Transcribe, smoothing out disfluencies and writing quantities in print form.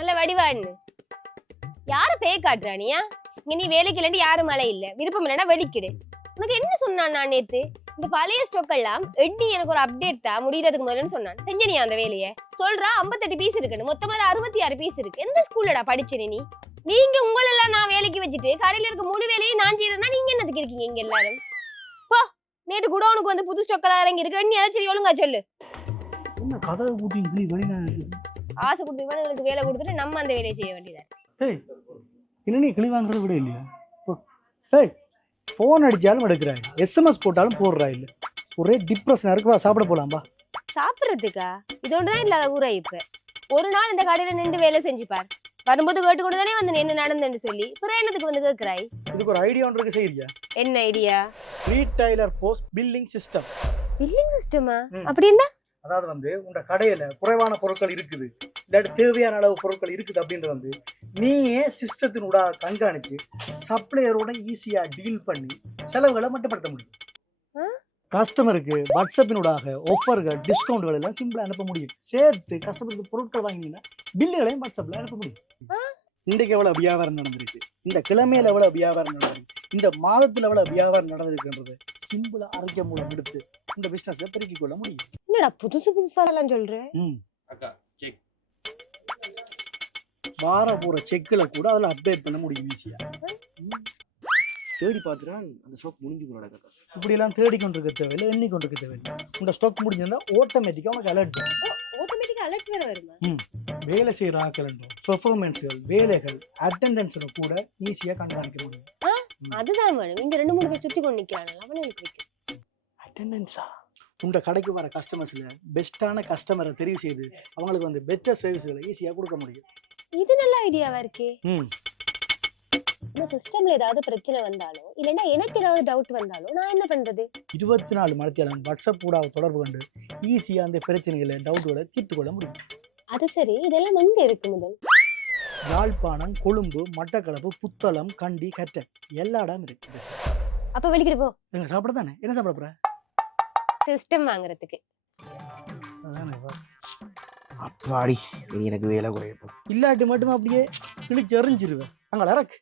நல்ல வடிவான்னு யார பேய் காட்டுறானியா? இங்க நீ வேலைக்கு இல்லைன்னு யாரும் மழை இல்ல, விருப்பம் இல்லைன்னா வெளிக்கிடு. உனக்கு என்ன சொன்னான் நான் நேத்து? இந்த பழைய ஸ்டாக் எல்லாம் எண்ணி எனக்கு ஒரு அப்டேட் தான் முடியறதுக்கு முதல்ல சொன்னான். செஞ்சனியா அந்த வேலையை? சொல்றா 58 பீஸ் இருக்குன்னு, மொத்தமா 66 பீஸ் இருக்கு. எந்த ஸ்கூல்லடா படிச்சேனே நீ? நீங்க உங்களெல்லாம் நான் வேலைக்கு வச்சுட்டு கடையில இருக்க முழு வேலையை நான் செய்யறேன்னா நீங்க என்னத்துக்கு இருக்கீங்க இங்க எல்லாரும்? போ, நேற்று குடோனுக்கு வந்து புது ஸ்டாக் எல்லாம் இறங்கி இருக்கு. எண்ணி ஏதாச்சும் ஒழுங்கா சொல்லு. என்ன கதை கூட்டி இப்படி வெளியில இருக்குது? ஆசை கொடுத்து இவனுங்களுக்கு வேலை கொடுத்துட்டு நம்ம அந்த வேலையை செய்ய வேண்டியதா? ஏய், இன்னும் நீ கிளி வாங்குறத விட இல்லையா? ஏய், ஃபோன் அடிச்சாலும் எடுக்கிறாங்க, எஸ்எம்எஸ் போட்டாலும் போடுறா இல்ல. ஒரே டிப்ரெஷன் இருக்குவா, சாப்பிட போலாம்பா. சாப்பிட்றதுக்கா? இதோண்டுதான் இல்லாத ஊரா இப்ப. ஒரு நாள் இந்த கடையில நின்று வேலை செஞ்சுப்பார். வரும்போது கேட்டுக்கொண்டு தானே வந்து என்ன நடந்துன்னு சொல்லி பிரயாணத்துக்கு வந்து கேட்கிறாய். இதுக்கு ஒரு ஐடியா ஒன்று இருக்கு, செய்யறியா? என்ன idea? Retailer post billing system. Billing சிஸ்டமா? அப்படின்னா அதாவது வந்து உங்க கடையில குறைவான பொருட்கள் இருக்குது, இல்லாட்டி தேவையான அளவு பொருட்கள் இருக்குது அப்படின்றது வந்து நீயே சிஸ்டத்தினூட கண்காணிச்சு சப்ளையரோட ஈஸியா டீல் பண்ணி செலவுகளை மட்டுப்படுத்த முடியும். கஸ்டமருக்கு வாட்ஸ்அப்பினூடாக ஆஃபர்கள், டிஸ்கவுண்ட்கள் எல்லாம் சிம்பிளா அனுப்ப முடியும். சேர்த்து கஸ்டமருக்கு பொருட்கள் வாங்கினீங்கன்னா பில்லுகளையும் வாட்ஸ்அப்ல அனுப்ப முடியும். இன்றைக்கு எவ்வளவு வியாபாரம் நடந்திருக்கு, இந்த கிழமையில எவ்வளவு வியாபாரம் நடந்திருக்கு, இந்த மாதத்துல எவ்வளவு வியாபாரம் நடந்திருக்குன்றது சிம்பிளா அறிக்கை மூலம் எடுத்து இந்த பிசினஸை பெருக்கிக் கொள்ள முடியும். என்னடா புதுசு புதுசா எல்லாம் சொல்ற? வார போற செக்ல கூட அதுல அப்டேட் பண்ண முடியும் ஈஸியா. தேடி பார்த்துட்டான் அந்த ஸ்டாக் முடிஞ்சு போறாங்க. இப்படி எல்லாம் தேடி கொண்டிருக்க தேவையில்லை, எண்ணி கொண்டிருக்க தேவையில்லை. உங்க ஸ்டாக் முடிஞ்சிருந்தா ஆட்டோமேட்டிக்கா உனக்கு அலர்ட் வரும். ஆட்டோமேட்டிக்கா அலர்ட் வேற வருமா? வேலை செய்யற ஆட்கள் பெர்ஃபார்மன்ஸ்கள், வேலைகள், அட்டெண்டன்ஸ்ல கூட ஈஸியா கண்காணிக்க முடியும். அதுதான் வேணும். இங்க 2-3 பேர் சுத்தி கொண்டு நிக்கிறாங்க, அவனுக்கு இருக்கு அட்டெண்டன்ஸா? உங்க கடைக்கு வர கஸ்டமர்ஸ்ல பெஸ்டான கஸ்டமரை தெரிவு செய்து அவங்களுக்கு வந்து பெஸ்ட் சர்வீஸ்களை ஈஸியா கொடுக்க முடியும். இது நல்ல ஐடியாவா இருக்கே. இந்த சிஸ்டம்ல ஏதாவது பிரச்சனை வந்தாலோ இல்லைன்னா எனக்கு ஏதாவது டவுட் வந்தாலோ நான் என்ன பண்றது? 24 மணித்தியாலம் வாட்ஸ்அப் கூட தொடர்பு கொண்டு ஈஸியா அந்த பிரச்சனைகளை, டவுட்டுகளை தீர்த்து கொள்ள முடியும். அது சரி, இதெல்லாம் எங்க இருக்கு முதல்? யாழ்ப்பாணம், கொழும்பு, மட்டக்களப்பு, புத்தளம், கண்டி, கற்றல் எல்லா இடமும் இருக்கு. அப்ப வெளிக்கிட்டு போ. எங்க சாப்பிட தானே? என்ன சாப்பிட போற? சிஸ்டம் வாங்குறதுக்கு. அப்பாடி, எனக்கு வேலை குறையட்டும். இல்லாட்டி மட்டும் அப்படியே கிழிச்சு எறிஞ்சிருவேன். அங்கே இறக்கு.